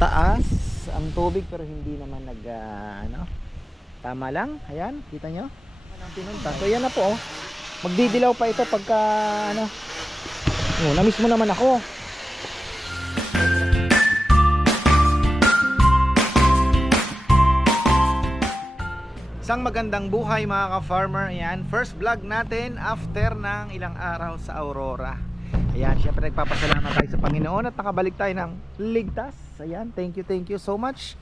taas ang tubig pero hindi naman nag ano, tama lang. Ayan, kita nyo ang pinunta. So yan na po, oh. Magdidilaw pa ito pagka ano. Oh, na-miss mo naman ako. Isang magandang buhay mga ka-farmer. Ayan, first vlog natin after ng ilang araw sa Aurora. Ayan, syempre nagpapasalamat tayo sa Panginoon at nakabalik tayo ng ligtas. Ayan, thank you so much.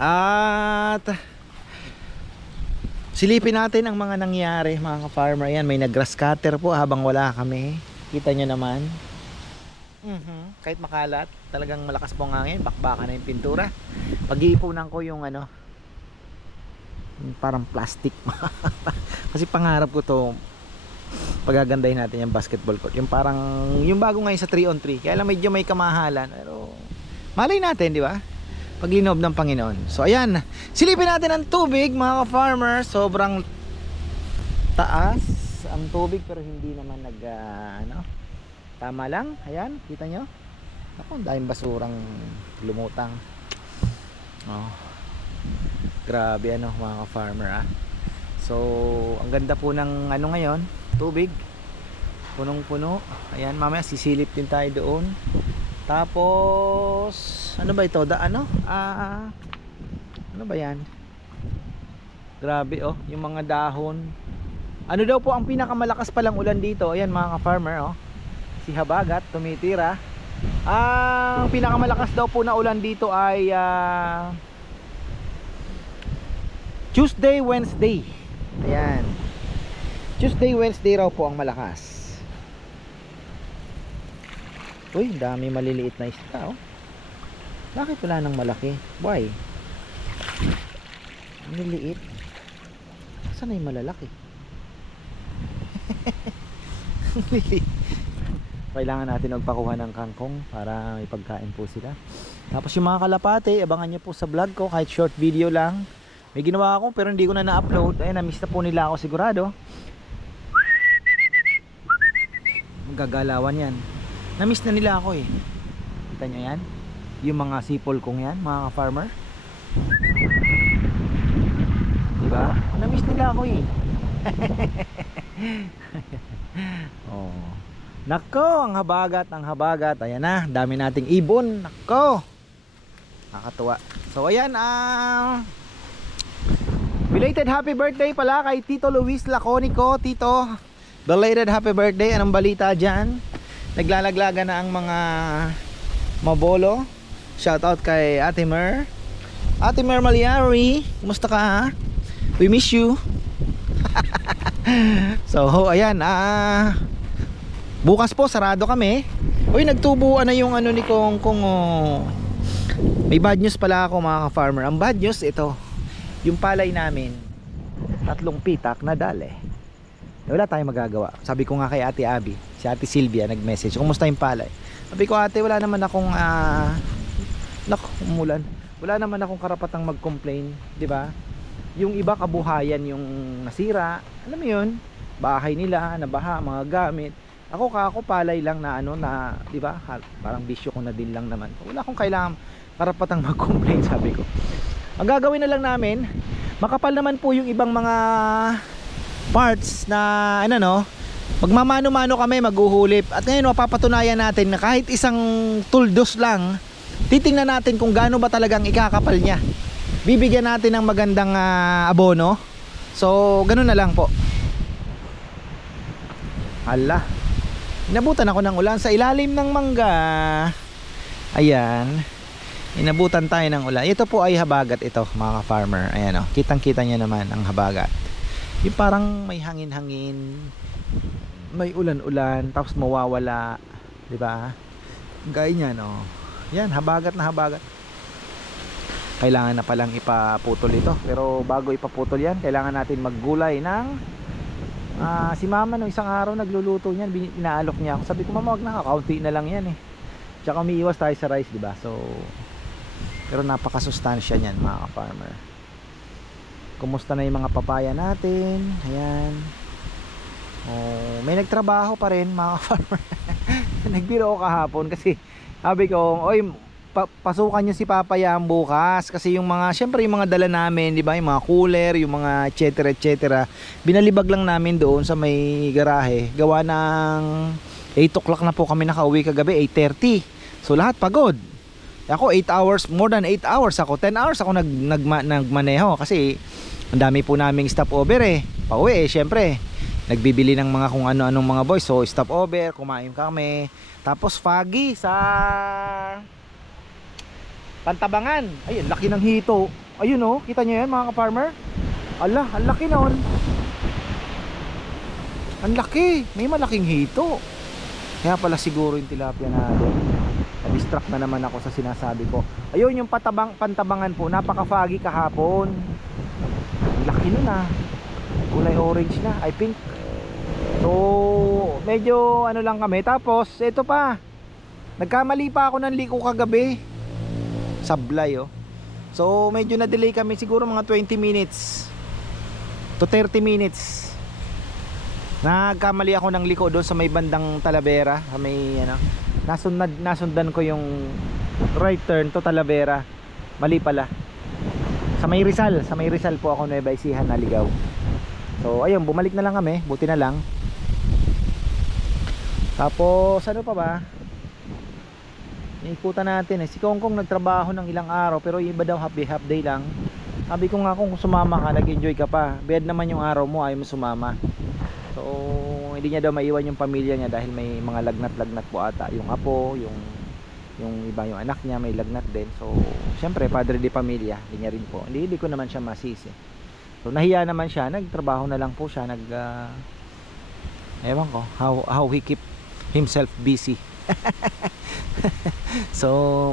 At silipin natin ang mga nangyari mga ka-farmer. Ayan, may nag-grass cutter po habang wala kami. Kita nyo naman. Kahit makalat, talagang malakas po ang hangin. Bakbakan na yung pintura. Pag-iipunan ko yung ano, parang plastic. Kasi pangarap ko to, pagagandahin natin yung basketball court, yung parang yung bago ngayon sa 3-on-3. Kaya lang medyo may kamahalan, pero malay natin, di ba, paglinob ng Panginoon. So ayan, silipin natin ang tubig mga ka-farmer. Sobrang taas ang tubig pero hindi naman nag ano, tama lang. Ayan, kita nyo, ako, dahil basurang lumutang. Oh, grabe ano mga ka-farmer. So ang ganda po ng ano ngayon, tubig, punong puno. Ayan, mamaya sisilip din tayo doon. Tapos ano ba ito, ano ba yan, grabe oh, yung mga dahon. Ano daw po ang pinakamalakas palang ulan dito? Ayan mga ka-farmer, oh, si habagat tumitira. Ang pinakamalakas daw po na ulan dito ay Tuesday, Wednesday. Ayan, Tuesday, Wednesday raw po ang malakas. Uy, dami maliliit na isda, oh. Bakit wala nang malaki? Why? Maliliit. Saan na yung malalaki? Kailangan natin magpakuha ng kangkong para may pagkain po sila. Tapos yung mga kalapate, abangan nyo po sa vlog ko, kahit short video lang. May ginawa ako pero hindi ko na na-upload. Ayun, na-miss na po nila ako sigurado. Magagalawan yan. Na-miss na nila ako eh. Kita nyo yan? Yung mga sipol kong yan, mga farmer. Diba? Na-miss nila ako eh. Oh. Nako, ang habagat. Ayan na, dami nating ibon. Nako, nakakatuwa. So ayan, belated happy birthday pala kay Tito Luis Laconico. Tito, belated happy birthday. Anong balita dyan? Naglalaglaga na ang mga mabolo. Shout out kay Ate Mer. Ate Mer Maliari, kumusta ka? We miss you. So ayan, bukas po sarado kami. Uy, nagtubuan na yung ano ni Kong. Oh. May bad news pala ako mga ka-farmer. Ang bad news ito, yung palay namin 3 pitak na dali. Wala tayong magagawa. Sabi ko nga kay Ate Abby, si Ate Sylvia nag-message, kumusta yung palay? Sabi ko, ate, wala naman akong umulan. Wala naman akong karapatang mag-complain, di ba? Yung iba kabuhayan yung nasira, alam mo yun, bahay nila, nabaha, mga gamit. Ako palay lang na ano na, di ba? Parang bisyo ko na din lang naman. Wala akong kailangan karapatang mag-complain, sabi ko. Ang gagawin na lang namin, makapal naman po yung ibang mga parts na ano no, magmamano-mano kami, maghuhulip. At ngayon mapapatunayan natin na kahit isang tuldos lang, titingnan natin kung gaano ba talagang ikakapal niya. Bibigyan natin ng magandang abono. So ganun na lang po. Hala, inabutan ako ng ulan sa ilalim ng mangga. Ayan, inabutan tayo ng ulan. Ito po ay habagat ito mga farmer. Ayan o, kitang-kita nyo naman ang habagat. Yung parang may hangin-hangin, may ulan-ulan, tapos mawawala, di ba? Gaya niya, no? Yan, habagat na habagat. Kailangan na palang ipaputol ito. Pero bago ipaputol yan, kailangan natin maggulay ng si mama no, isang araw nagluluto niyan, inaalok niya ako. Sabi ko, mama, wag na, kaunti na lang yan eh. Tsaka umiiwas tayo sa rice, di ba? So, pero napakasustansya niyan mga farmer. Kumusta na yung mga papaya natin? Ayan. Oh, may nagtrabaho pa rin mga farmer. Nagbiro ako kahapon kasi sabi ko, oy, pasukan nyo si Papa Yam bukas kasi yung mga, syempre yung mga dala namin, di ba, yung mga cooler, yung mga etc, binalibag lang namin doon sa may garahe. Gawa ng 8 o'clock na po kami nakauwi kagabi, 8:30. So lahat pagod. Ako 8 hours, more than 8 hours ako, 10 hours ako nagmaneho kasi ang dami po naming stopover pauwi syempre nagbibili ng mga kung ano-anong mga boys. So stop over, kumain kami. Tapos foggy sa Pantabangan. Ay, ang laki ng hito. Ayun oh, kita nyo yan mga ka-farmer? Ala, ang laki noon. Ang laki, may malaking hito. Kaya pala siguro yung tilapia natin. Na-distract na naman ako sa sinasabi ko. Ayun yung Pantabangan po, napaka-foggy kahapon. Ang laki nun ah. Kulay orange na, I think. So medyo ano lang kami. Tapos ito pa, nagkamali pa ako ng liko kagabi. Sablay oh. So medyo na delay kami, siguro mga 20 minutes to 30 minutes. Nagkamali ako ng liko doon sa may bandang Talavera, sa may ano, nasundan ko yung right turn to Talavera. Mali pala. Sa may Rizal po ako Nueva Ecija naligaw. So ayun, bumalik na lang kami, buti na lang. Tapos ano pa ba? Ikutan natin si Kongkong nagtrabaho ng ilang araw pero iba daw half day lang. Sabi ko nga kung sumama ka, nag-enjoy ka pa. Bad naman yung araw mo, ayaw mo sumama. So hindi niya daw maiwan yung pamilya niya dahil may mga lagnat po ata. Yung apo, yung iba yung anak niya may lagnat din. So syempre padre di pamilya, hindi niya rin po. Hindi ko naman siya masisi. So nahiya naman siya, nagtrabaho na lang po siya, ewan ko how he keep himself busy. So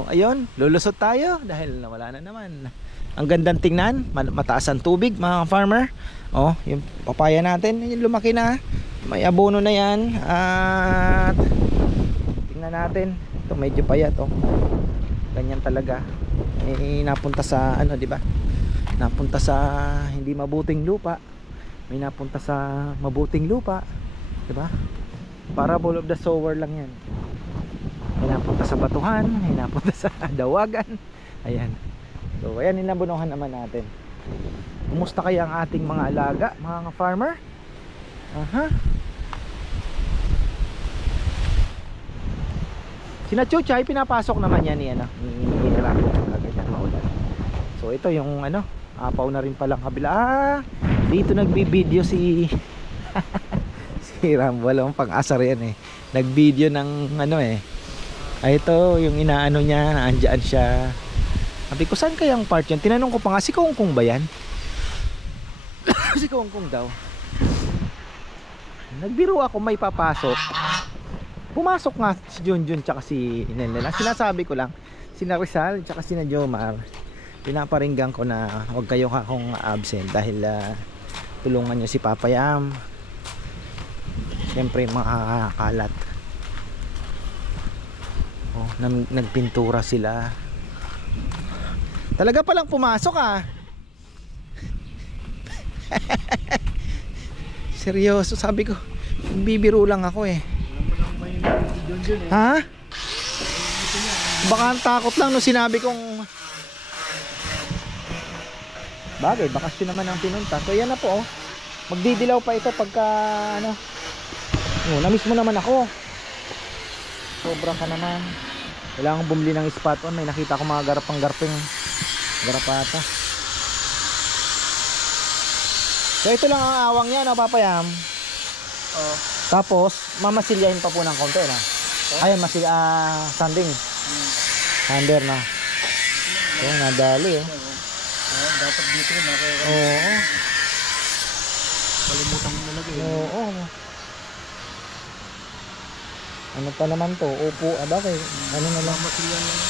ayun, lulusot tayo dahil nawala na naman. Ang gandang tingnan, mataas ang tubig mga farmer. Oh, yung papaya natin, yung lumaki na. May abono na yan. At tingnan natin, ito medyo payat oh. Ganyan talaga. Napunta sa ano, di ba? Napunta sa hindi mabuting lupa. May napunta sa mabuting lupa, di ba? Parable of the sower lang yan. May napunta sa batuhan, may napunta sa dawagan. Ayan. So ayan, inabunuhan naman natin. Kumusta kaya ang ating mga alaga, mga farmer? Sina Chuchay, pinapasok naman yan ni Rambo agad maulan. So ito yung ano, apaw na rin palang kabila. Dito nagbibideo si si Rambo, walang pang-asar yan nagvideo ng ano ay ito yung inaano niya, andyan siya. Sabi ko, saan kaya ang part yan? Tinanong ko pa nga, si Kongkong ba yan? Si Kongkong daw. Nagbiro ako, may papasok. Pumasok nga si Junjun tsaka si Nenela. Sinasabi ko lang, sina Rizal tsaka sina Jomar, pinaparinggan ko na huwag kayo akong absent dahil tulungan nyo si Papa Yam. Siyempre makakalat. Oh, nagpintura sila. Talaga palang pumasok Seryoso, sabi ko bibiro lang ako Ha? Baka ang takot lang no sinabi kong bagay, bakasyon naman ang pinunta. So yan na po magdidilaw pa ito pagka ano. Na-miss mo naman ako. Sobra ka naman. Kailangan bumili ng spot on. May nakita ko mga garapang-garping garapata. So ito lang ang awang niya, no, Papa Yam? Tapos mamasilyahin pa po ng konti na. Ayun, sanding. Sander na. So nadali dapat dito Oo. Kalimutan mo nalagay. Oo. Ano pa naman to? Upo, bakit? Ano na lang? Masilyan lang.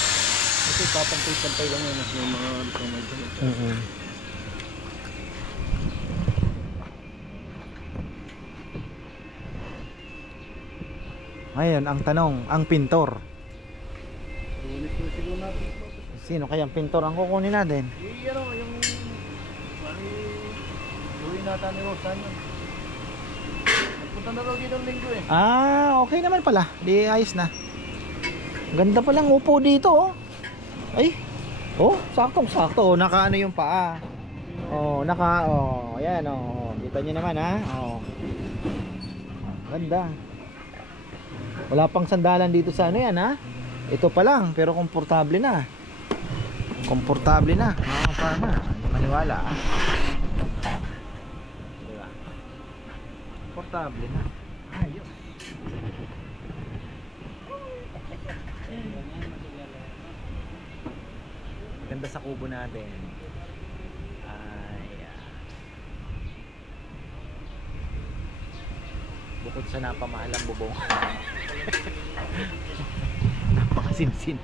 Kasi papantay-pantay lang yun. Yung mga medyo. Ngayon, ang tanong, ang pintor. Sino kayang pintor ang kukunin natin? Yung gawin natin ni Rosan yun. Punta na raw dito ng linggo okay naman pala. Di ayos na. Ganda palang upo dito Ay. Oh, saktong-sakto. Naka ano yung paa. Oh, ayan oh. Kita niyo naman ha. Oh. Ganda. Wala pang sandalan dito sa ano yan ha. Ito pa lang, pero komportable na. Komportable na, mga farmer. Hindi maniwala ha. Diba? Komportable na. Ayos. Ganda sa kubo natin. Bukod sa napamahalang bubong. Napakasinsin.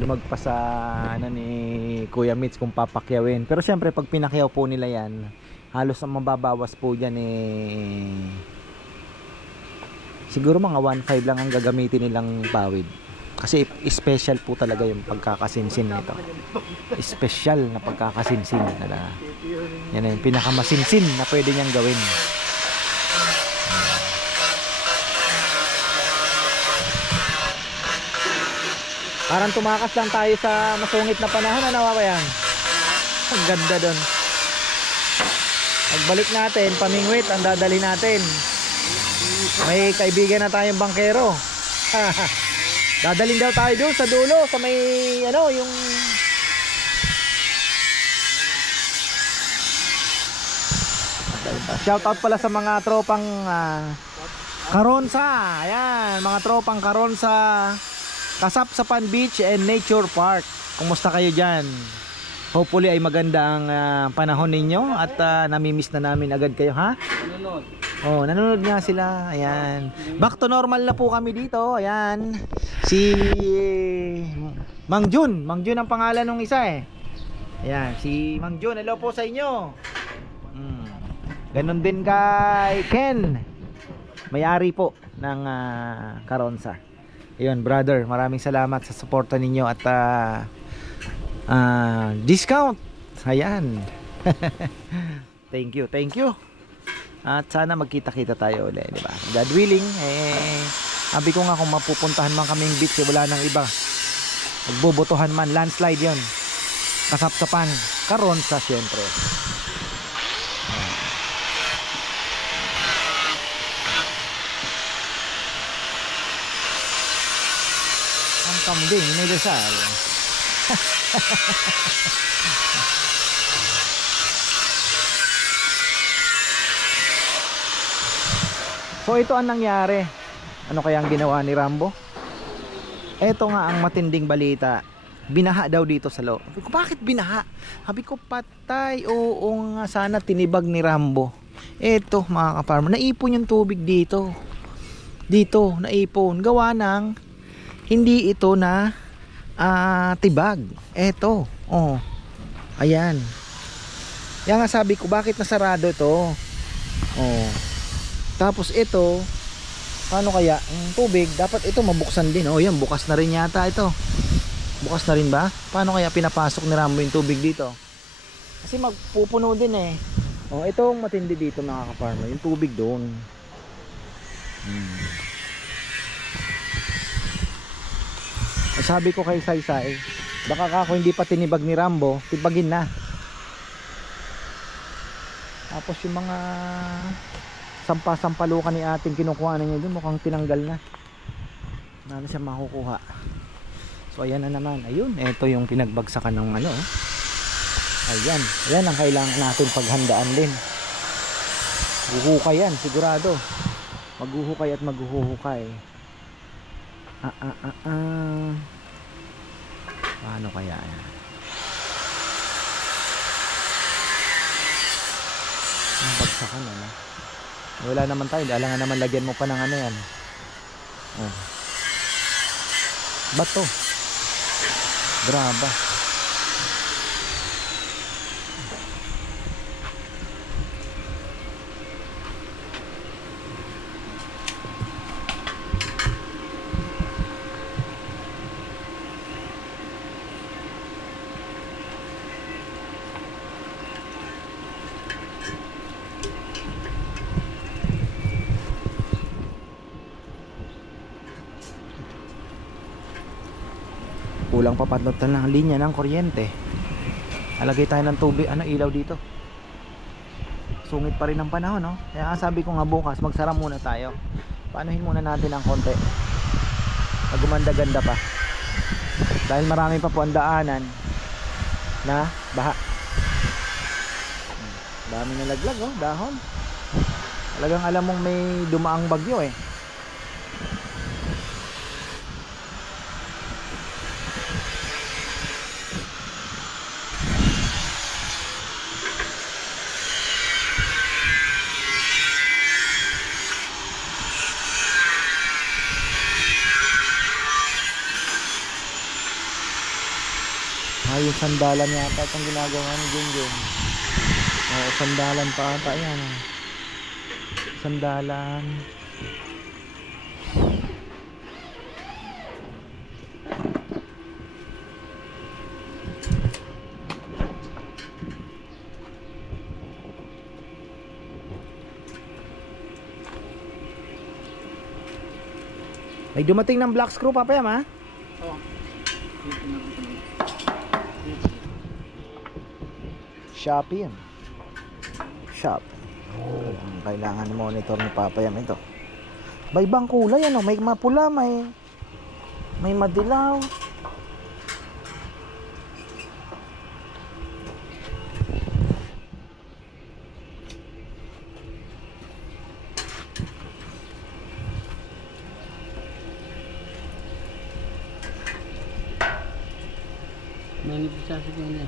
lumagpas sa ano ni Kuya Mitch kung papakyawin. Pero syempre pag pinakyaw po nila yan, halos ang mababawas po dyan siguro mga 1.5 lang ang gagamitin nilang pawid. Kasi special po talaga yung pagkakasinsin nito. Special na pagkakasinsin talaga. Yan yung pinakamasinsin na pwede niyang gawin. Parang tumakas lang tayo sa masungit na panahon. Ano ba yan? Ang ganda doon. Pagbalik natin, pamingwit ang dadali natin. May kaibigan na tayong bangkero. Dadalhin daw tayo doon sa dulo, sa may ano, yung shout out pala sa mga tropang Karonsa. Ayan, mga tropang Karonsa, Kasapsapan Beach and Nature Park. Kumusta kayo dyan? Hopefully ay maganda ang panahon ninyo at namimiss na namin agad kayo, ha? Nanonood. Oh, nanonood nga sila. Ayan. Back to normal na po kami dito. Ayan. Si Mang Jun. Mang Jun ang pangalan ng isa eh. Ayan, si Mang Jun. Hello po sa inyo. Ganon din kay Ken. May-ari po ng Karonsa. Ayun, brother, maraming salamat sa suporta ninyo at discount. Ayan. Thank you, thank you. At sana magkita-kita tayo ulit, di ba? God willing, sabi ko nga kung mapupuntahan man kaming beach, wala nang iba. Magbubutuhan man, landslide yon. Kasapsapan, Karonsa syempre. Ang kambing, may dasal. So ito ang nangyari. Ano kaya ang ginawa ni Rambo? Ito nga ang matinding balita. Binaha daw dito sa loob. Sabi ko, bakit binaha? Sabi ko, patay. Oo nga, sana tinibag ni Rambo. Ito mga ka-farmer, naipon yung tubig dito. Dito, naipon. Gawa ng hindi ito na tibag. Ito. Oh. Ayan. Yan nga sabi ko, bakit nasarado ito? Oh. Tapos ito, paano kaya ang tubig, dapat ito mabuksan din. Oh, yan, bukas na rin yata ito. Bukas na rin ba? Paano kaya pinapasok ni Rambo yung tubig dito? Kasi magpupuno din eh. Oh, ito ang matindi dito mga ka-farmer, yung tubig doon. Sabi ko kay Saysay, baka ako hindi pa tinibag ni Rambo, tibagin na. Tapos yung mga sampalukan ni ating kinukuha na niya doon, mukhang tinanggal na. Ano siya makukuha. So ayan na naman. Ayun, ito yung pinagbagsakan ng ano. Ayan, ayan ang kailangan natin paghandaan din. Huhukay yan, sigurado. Maghuhukay at maghuhukay. Paano kaya yan? Ang bagsakan ano. Wala naman tayo, alangan naman lagyan mo pa ng ano yan. Oh. Bato. Graba. kulang pa patutan ng linya ng kuryente. Alagay tayo ng tubig, ilaw dito. Sungit pa rin ang panahon, no? Kaya sabi ko nga bukas magsara muna tayo. Paanuhin muna natin ng konti pag gumanda-ganda pa, dahil marami pa po ang daanan na baha. Dami na laglag, oh, dahon. Talagang alam mong may dumaang bagyo eh. Yung sandalan yata itong ginagawa ni Junjun. Oo, sandalan pa ata yan. Sandalan. May dumating ng black screw, Papayam, ha? Oo. Shopee yan. Shop. Kailangan monitor ni Papayam ito. May ibang kulay, ano? May mapula, may madilaw. Manipis ko niya.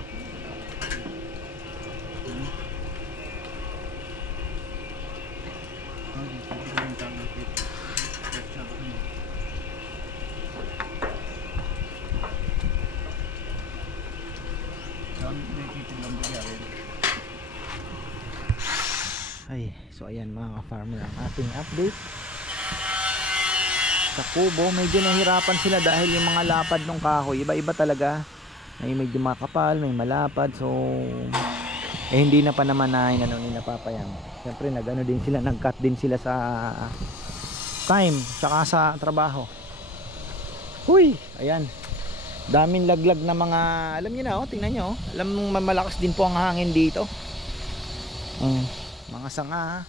Ay, so ayan mga ka-farmer ang ating update sa kubo. Medyo nahirapan sila dahil yung mga lapad ng kahoy iba-iba talaga. May medyo makapal, may malapad. So hindi na pa naman na ni Papayam. Siyempre din sila, nag-cut din sila sa time saka sa trabaho. Huy, ayan. Daming laglag na mga, alam niyo na, tingnan niyo, alam mong malakas din po ang hangin dito. Mga sanga,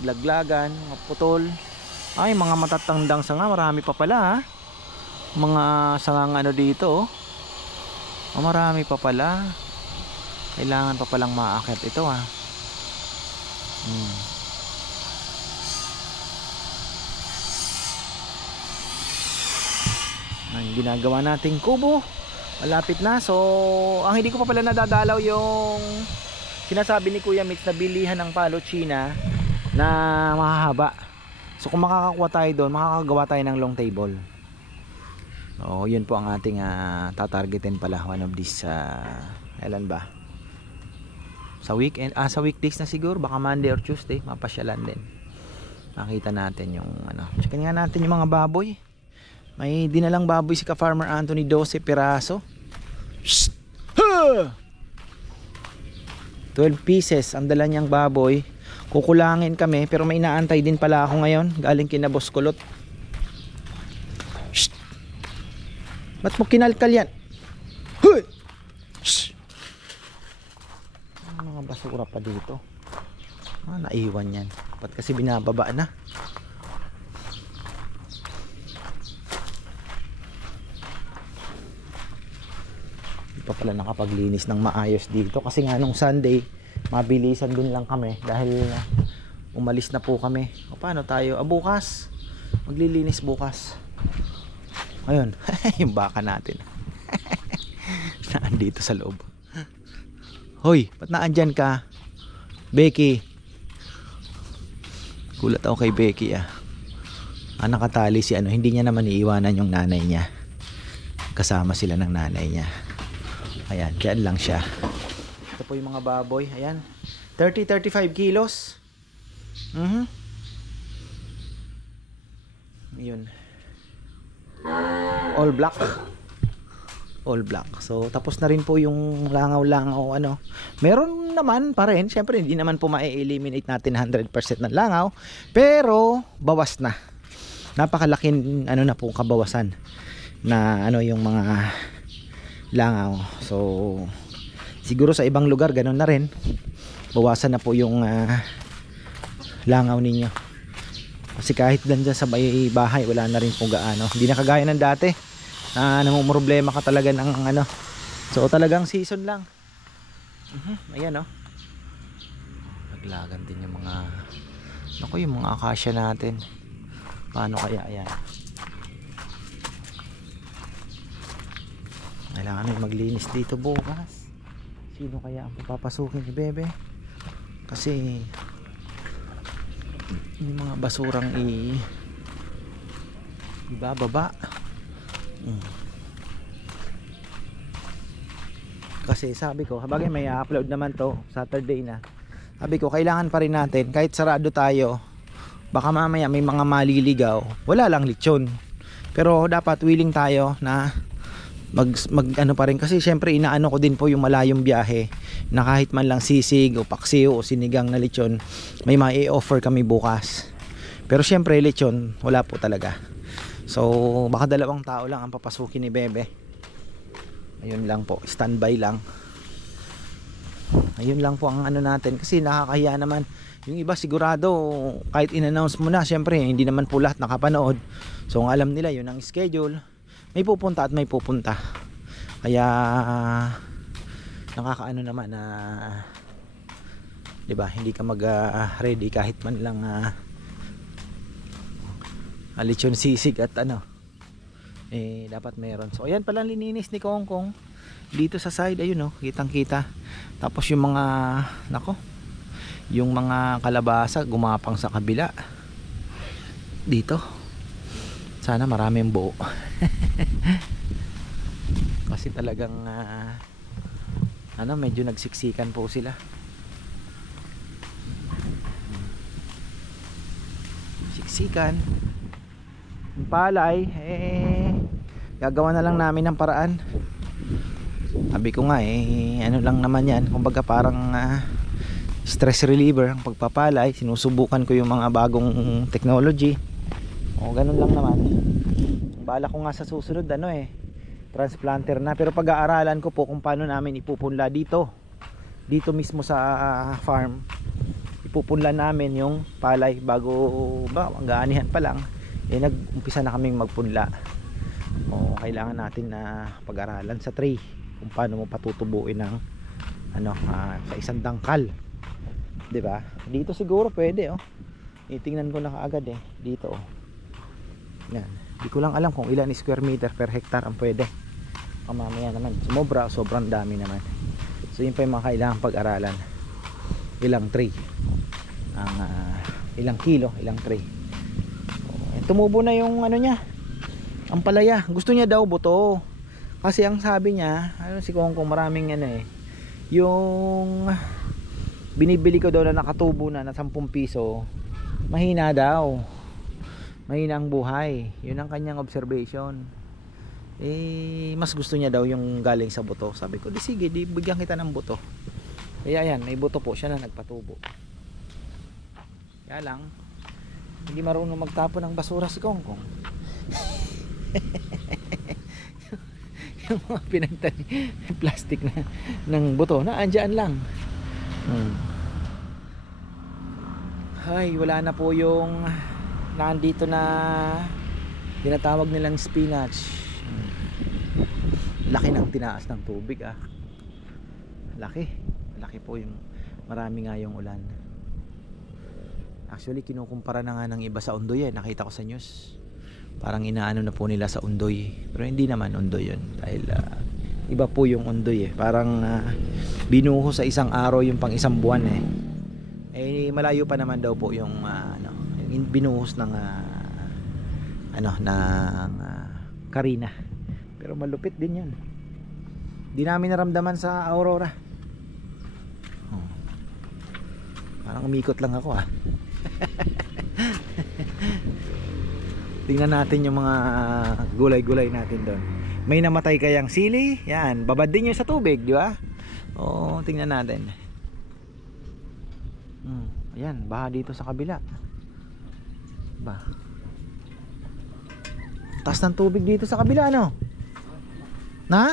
laglagan, mga putol. Ay, mga matatandang sanga, marami pa pala, ha? Mga sangang dito, marami pa pala. Kailangan pa palang maakyat ito, ha? Ang ginagawa nating kubo, malapit na. So ang hindi ko pa pala nadadalaw yung sinasabi ni Kuya Mix na bilihan ng palo China na mahahaba. So kung makakakuha tayo doon, makakagawa tayo ng long table. So yun po ang ating tatargetin pala, one of these kailan ba? Sa weekend, sa weekdays na siguro, baka Monday or Tuesday, mapasyalan din. Makita natin yung checkin nga natin yung mga baboy. May dinalang baboy si ka-farmer Anthony, 12 piraso. 12 pieces ang dala niyang baboy. Kukulangin kami pero may inaantay din pala ako ngayon galing kina Boss Kulot. Ba't mo kinalkal yan? Mga basura pa dito. Naiwan yan. Ba't kasi binababa na? Pa pala nakapaglinis ng maayos dito kasi nga nung Sunday mabilisan dun lang kami dahil umalis na po kami. O paano tayo? Bukas maglilinis bukas. Ayun. Yung baka natin naandito sa loob. Hoy, ba't naandyan ka, Becky? Gulat ako kay Becky, nakatali si hindi niya naman iiwanan yung nanay niya. Kasama sila ng nanay niya. Ayan, dyan lang siya. Ito po yung mga baboy. Ayan, 30-35 kilos. Yun. All black. All black. So tapos na rin po yung langaw-langaw. Meron naman pa rin. Siyempre hindi naman po ma-eliminate natin 100% ng langaw. Pero bawas na. Napakalaking na po kabawasan na yung mga langaw. So siguro sa ibang lugar ganun na rin, bawasan na po yung langaw ninyo. Kasi kahit dyan sa bahay wala na rin po gaano, hindi na kagaya ng dati na namumroblema ka talaga ng ano. So talagang season lang. Ayan oh, naglagan din yung mga yung mga akasya natin. Paano kaya yan? Kailangan na maglinis dito bukas. Sino kaya ang papapasukin ni Bebe? Kasi yung mga basurang ibababa. Kasi sabi ko, habagay may upload naman to Saturday na. Sabi ko, kailangan pa rin natin kahit sarado tayo, baka mamaya may mga maliligaw, wala lang lechon. Pero dapat willing tayo na mag ano pa rin, kasi syempre inaano ko din po yung malayong biyahe na kahit man lang sisig o paksiw o sinigang na lechon may mai-offer kami bukas. Pero syempre lechon wala po talaga. So baka 2 tao lang ang papasukin ni Bebe. Ayun lang po, standby lang. Ayun lang po ang ano natin, kasi nakakahiya naman. Yung iba sigurado kahit in-announce mo na, syempre hindi naman po lahat nakapanood. So ang alam nila yun ang schedule, may pupunta at may pupunta. Kaya nakakaano naman na 'di ba, hindi ka mag-ready kahit man lang lechon sisig at ano. Dapat meron. So ayan pala lininis ni Kongkong dito sa side, ayun kitang kita. Tapos yung mga yung mga kalabasa gumapang sa kabila dito. Sana maraming buo. Kasi talagang medyo nagsiksikan po sila. Siksikan yung palay, gagawa na lang namin ng paraan. Sabi ko nga ano lang naman yan, kumbaga parang stress reliever ang pagpapalay. Sinusubukan ko yung mga bagong technology. Ganun lang naman. Bala ko nga sa susunod transplanter na, pero pag-aaralan ko po kung paano namin ipupunla dito mismo sa farm. Ipupunla namin yung palay bago gaanihan pa lang nag-umpisa na kaming magpunla. Kailangan natin na pag-aralan sa tray kung paano mo patutubuin ng sa isang dangkal, 'di ba? Dito siguro pwede itingnan ko na kaagad dito yan. Di ko lang alam kung ilan square meter per hectare ang pwede. Mamaya naman sumobra, sobrang dami naman. So yun pa yung mga kailangan pag-aralan. Ilang tray ang ilang kilo, ilang tray. Tumubo na yung niya, ang palaya. Gusto niya daw buto, kasi ang sabi niya si Kongkong maraming yung binibili ko daw na nakatubo na 10 piso, mahina daw, mahina ang buhay. Yun ang kanyang observation. Mas gusto niya daw yung galing sa buto. Sabi ko, di sige, di bigyan kita ng buto. Kaya yan, may buto po siya na nagpatubo. Kaya lang hindi marunong magtapon ng basura si Kongkong. Yung mga pinagtani plastic na ng buto na andyan lang. Ay, wala na po yung nandito na tinatawag nilang spinach. Laki ng tinaas ng tubig laki po yung marami nga yung ulan. Actually kinukumpara na nga ng iba sa Ondoy nakita ko sa news. Parang inaano na po nila sa Ondoy, pero hindi naman Ondoy yun, dahil iba po yung Ondoy Parang binuho sa isang araw yung pang isang buwan malayo pa naman daw po yung yung binuhos ng Karina. Pero malupit din yun. Di namin naramdaman sa Aurora. Parang umikot lang ako Tingnan natin yung mga gulay-gulay natin doon. May namatay kayang sili? Yan, babad din yun sa tubig, di ba? Tingnan natin. Ayan, baha dito sa kabila. Ba. Taas ng tubig dito sa kabila, Na?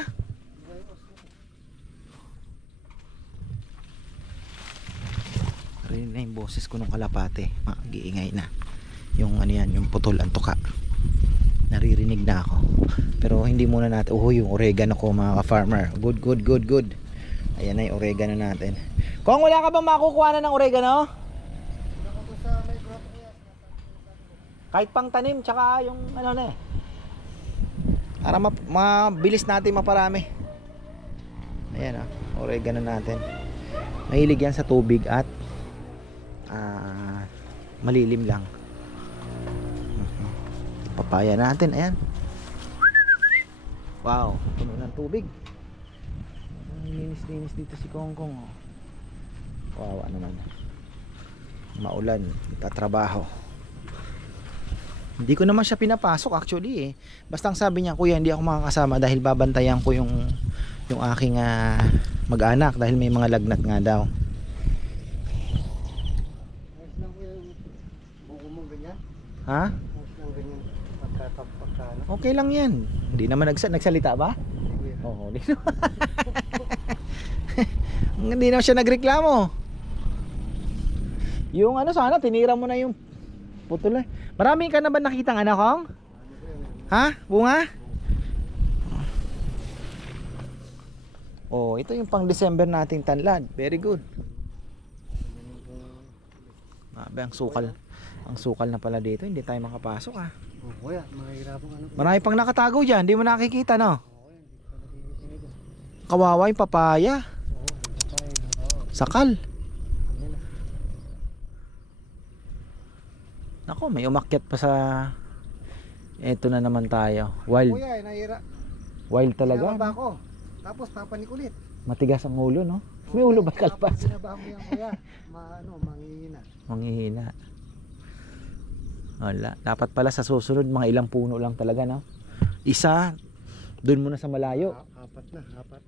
narinig na yung boses ko nung kalapate. Mag-iingay na. Yung ano yan, yung putol ang tuka. Naririnig na ako. Pero hindi muna natin. Yung oregano ko mga ka-farmer. Good. Ayan na yung oregano natin. Kung wala ka bang makukuha na ng oregano? Kahit pang tanim, tsaka yung ano na eh. Para mabilis natin maparami. Ayan oregano natin. Mahilig yan sa tubig at malilim lang. Papaya natin, ayan. Wow, puno ng tubig. Linis dito si Kongkong. Wow, ano naman. Maulan, tatrabaho. Hindi ko naman siya pinapasok actually eh. Basta ang sabi niya, kuya, hindi ako makakasama dahil babantayan ko yung aking mag-anak dahil may mga lagnat nga daw. Ayos lang ko yung buko mo ganyan. Ha? Ayos lang ganyan. Pagkano. Okay lang yan. Hindi naman nagsalita ba? Oo, hindi naman. Hindi naman siya nagreklamo. Yung ano sana, tinira mo na yung putol eh. Marami ka na ba nakitang anak kong? Ha? Bunga? Oh, ito yung pang December nating tanlad. Very good. Ang sukal. Ang sukal na pala dito. Hindi tayo makapasok ha. Oh, kuya, mahirapang ano. Marami pang nakatago dyan. Hindi mo nakikita no? Kawawa yung papaya. Sakal. Ako, may umakyat pa sa... Eto na naman tayo. Wild. Kuya, nahira. Wild talaga. Pinababa ko. Tapos papanik ulit. Matigas ang ulo, no? May ulo ba kalpas? Pinababa mo yan, kuya. Manghihina. Manghihina. Wala. Dapat pala sa susunod, mga ilang puno lang talaga, no? Isa, dun muna sa malayo. Apat.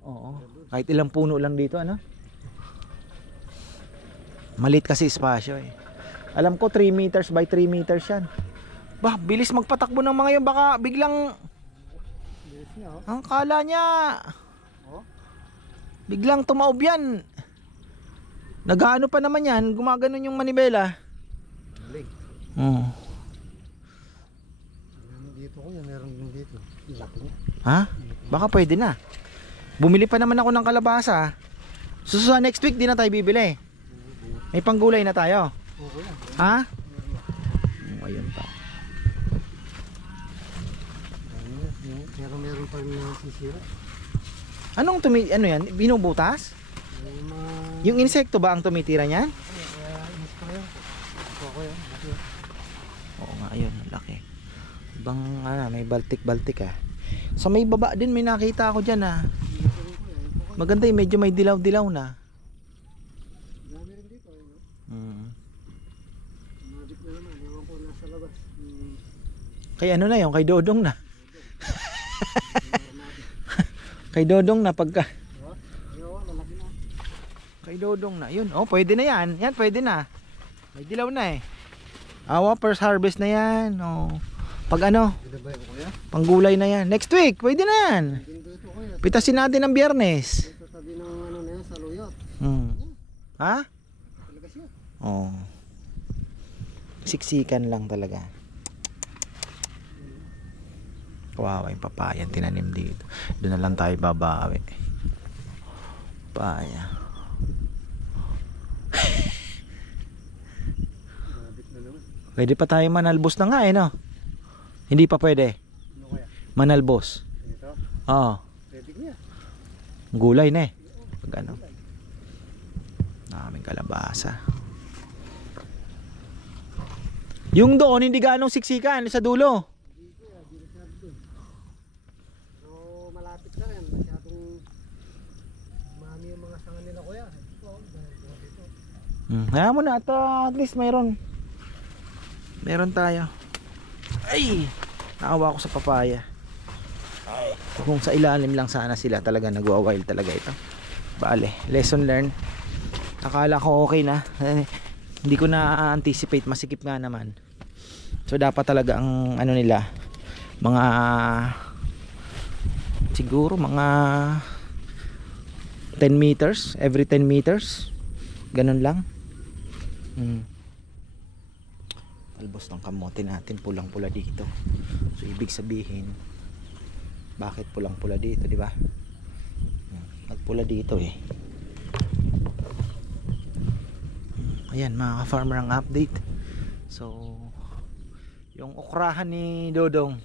Oo. Kahit ilang puno lang dito, ano? Malit kasi espasyo, eh. Alam ko 3 meters by 3 meters yan. Bah, bilis magpatakbo ng mga yun. Baka biglang... Bilis niya, oh. Ang kala niya... Oh? Biglang tumaob yan. Nagaano pa naman yan. Gumaganon yung manibela. Galing. Dito ko yan. Meron din dito. Laki niya. Ha? Baka pwede na. Bumili pa naman ako ng kalabasa. Susunod next week di na tayo bibili. May panggulay na tayo. Okay. Ha? Ayun pa. Pero meron pa rin nasisira. Ano yan? Binubutas? May mga... Yung insekto ba ang tumitira niyan? Inis pa kayo. Okay, laki. Oo nga, ayun, laki. Ibang may baltik-baltik ah. Sa may baba din may nakita ako diyan ah. Maganda yung medyo may dilaw-dilaw na. Dami rin dito. Magic na naman. Ewan ko nasa labas. Kay ano na yun? Kay Dodong na. Kay Dodong na pagka. Lalaki na. Kay Dodong na. Yun. Oh, pwede na yan. Yan, pwede na. May dilaw na eh. Awa, first harvest na yan. Oh. Pag ano? Panggulay na yan. Next week, pwede na yan. Pitasin natin ng Biyernes. Ito sabi ng ano na yan, saluyot. Ha? Talaga siya. Oh. Siksikan lang talaga. Kawawa yung papaya tinanim dito. Doon na lang tayo babawi. Papaya. Pwede pa tayo manalbos na nga eh no? Hindi pa pwede. Ano kaya? Manalbos. Ito? Oo. Pwede niya. Gulay na eh. Pag ano. Naming kalabasa. Yung doon hindi gaanong siksikan sa dulo. So malapit na rin. Masyadong mami yung mga sanga nila kuya. Ito, dahil dito. Kaya mo na at least mayroon tayo. Ay! Naawa ko sa papaya. Kung sa ilalim lang sana sila talaga nagwa-wild talaga ito. Bale, lesson learned. Akala ko okay na. Hindi ko na anticipate, masikip nga naman. So dapat talaga ang ano nila, mga siguro mga 10 meters, every 10 meters. Ganun lang. Talbos ng kamote natin pulang-pula dito. So ibig sabihin, bakit pulang-pula dito, di ba? Nagpula dito eh. Ayan mga ka-farmer ang update. So yung okrahan ni Dodong.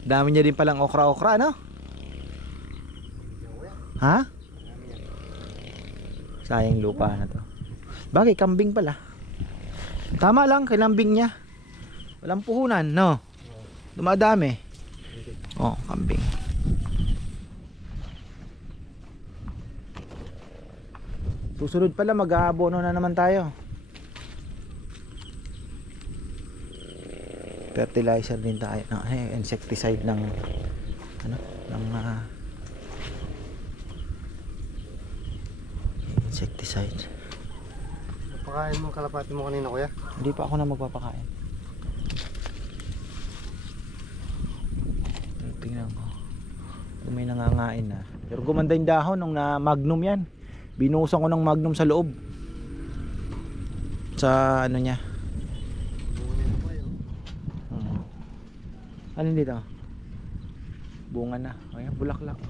Dami niya din palang okra-okra, no? Ha? Sayang lupa na to. Bagay, kambing pala. Tama lang, kilambing niya. Walang puhunan, no? Dumadami. Oh, kambing. Susunod pala, mag-aabono na naman tayo. Fertilizer din tayo. Insecticide ng insecticide. Pakain mo kalapati mo kanina kuya. Hindi pa ako na magpapakain. Tingnan ko. Kung may nangangain na. Pero gumanda yung dahon nung na magnum yan. Binuhusan ko ng magnum sa loob. Sa ano niya. Alin dito? Bunga na. Ayan, bulaklak.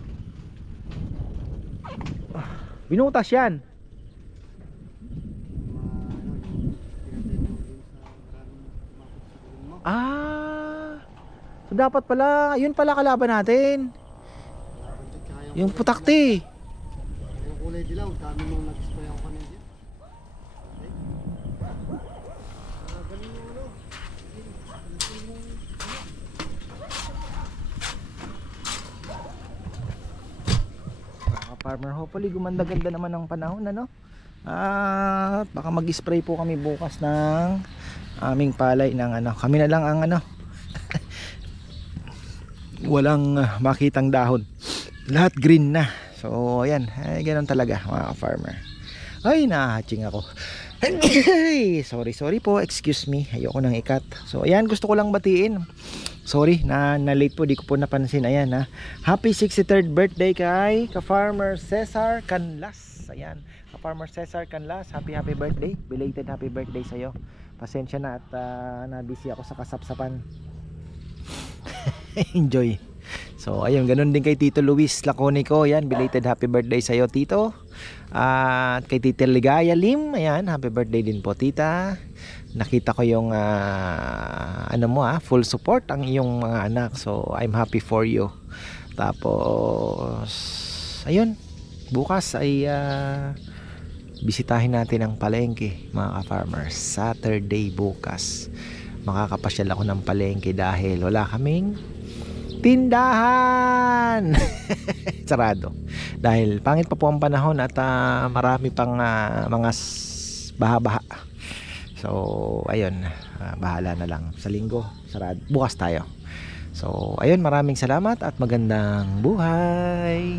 Binutas yan. So dapat pala, yun pala kalaban natin. Yung putakti. Yung kulay dilaw, dami nung nag-spray ako kanina dyan. Galing yung ano. Farmer, hopefully gumanda-ganda naman ang panahon, ano? At baka mag-spray po kami bukas ng aming palay ng ano. Kami na lang ang ano. Walang makitang dahon. Lahat green na. So ayan, ay ganoon talaga mga farmer. Ay, nahatching ako. Sorry po, excuse me. Ayoko nang ikat. So ayan, gusto ko lang batiin. Sorry na late po, di ko po napansin. Ayan ha. Happy 63rd birthday kay ka-farmer Cesar Canlas. Ayan, ka-farmer Cesar Canlas, happy birthday. Belated happy birthday sa iyo. Pasensya na at na-busy ako sa kasapsapan. Enjoy. So ayun, ganun din kay Tito Luis Laconico. Ayan, belated happy birthday sa iyo, Tito. At kay Tita Ligaya Lim, ayan, happy birthday din po, Tita. Nakita ko yung full support ang iyong mga anak. So I'm happy for you. Tapos ayun, bukas ay bisitahin natin ang palengke mga ka-farmers. Saturday bukas makakapasyal ako ng palengke dahil wala kaming tindahan. Sarado dahil pangit pa po ang panahon at marami pang mga baha-baha. So ayun, bahala na lang sa linggo, sarado, bukas tayo. So ayun, maraming salamat at magandang buhay.